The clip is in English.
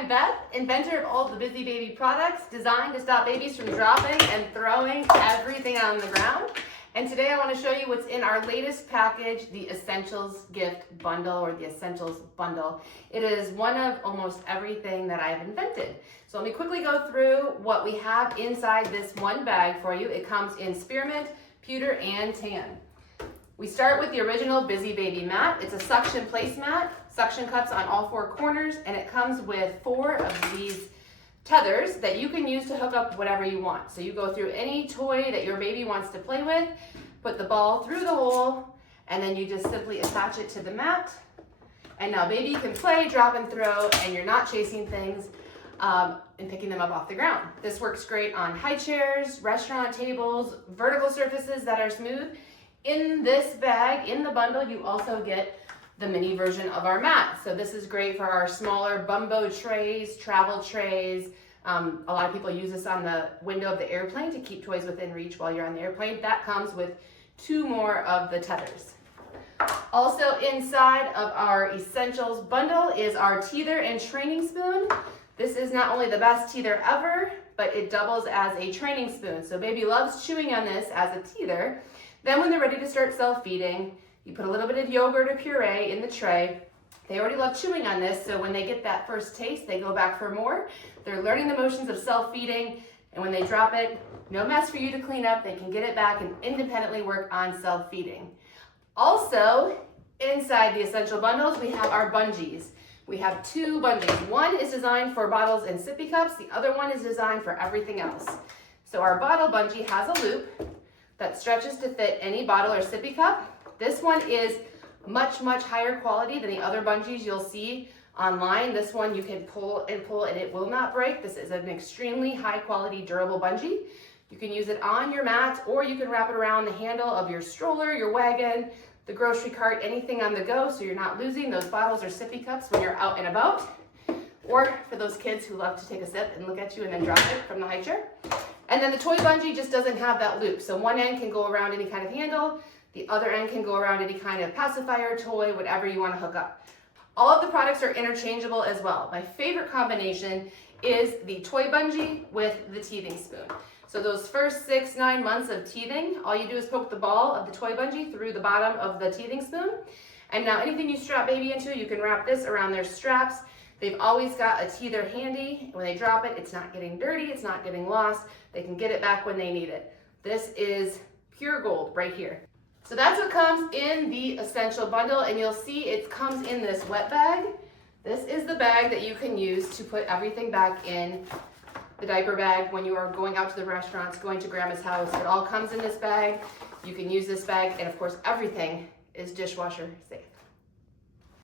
I'm Beth, inventor of all the Busy Baby products designed to stop babies from dropping and throwing everything on the ground. And today I want to show you what's in our latest package, the Essentials Gift Bundle or the Essentials Bundle. It is one of almost everything that I've invented. So let me quickly go through what we have inside this one bag for you. It comes in spearmint, pewter, and tan. We start with the original Busy Baby mat. It's a suction placemat, suction cups on all four corners, and it comes with 4 of these tethers that you can use to hook up whatever you want. So you go through any toy that your baby wants to play with, put the ball through the hole, and then you just simply attach it to the mat. And now baby can play, drop and throw, and you're not chasing things and picking them up off the ground. This works great on high chairs, restaurant tables, vertical surfaces that are smooth. In this bag, in the bundle, you also get the mini version of our mat. So this is great for our smaller bumbo trays, travel trays. A lot of people use this on the window of the airplane to keep toys within reach while you're on the airplane. That comes with 2 more of the tethers. Also inside of our Essentials bundle is our teether and training spoon. This is not only the best teether ever, but it doubles as a training spoon. So baby loves chewing on this as a teether. Then when they're ready to start self-feeding, you put a little bit of yogurt or puree in the tray. They already love chewing on this, so when they get that first taste, they go back for more. They're learning the motions of self-feeding, and when they drop it, no mess for you to clean up. They can get it back and independently work on self-feeding. Also, inside the Essential Bundles, we have our Bungees. We have 2 Bungees. One is designed for bottles and sippy cups. The other one is designed for everything else. So our bottle Bungee has a loop that stretches to fit any bottle or sippy cup. This one is much higher quality than the other Bungees you'll see online. This one you can pull and it will not break. This is an extremely high quality durable Bungee. You can use it on your mat, or you can wrap it around the handle of your stroller, your wagon, the grocery cart, anything on the go, so you're not losing those bottles or sippy cups when you're out and about. Or for those kids who love to take a sip and look at you and then drop it from the high chair. And then the toy Bungee just doesn't have that loop. So one end can go around any kind of handle, the other end can go around any kind of pacifier, toy, whatever you want to hook up. All of the products are interchangeable as well. My favorite combination is the toy Bungee with the teething spoon. So those first 6-9 months of teething, all you do is poke the ball of the toy Bungee through the bottom of the teething spoon. And now anything you strap baby into, you can wrap this around their straps. They've always got a teether handy. When they drop it, it's not getting dirty, it's not getting lost. They can get it back when they need it. This is pure gold right here. So that's what comes in the Essential Bundle, and you'll see it comes in this wet bag. This is the bag that you can use to put everything back in the diaper bag when you are going out to the restaurants, going to grandma's house. It all comes in this bag. You can use this bag, and of course everything is dishwasher safe.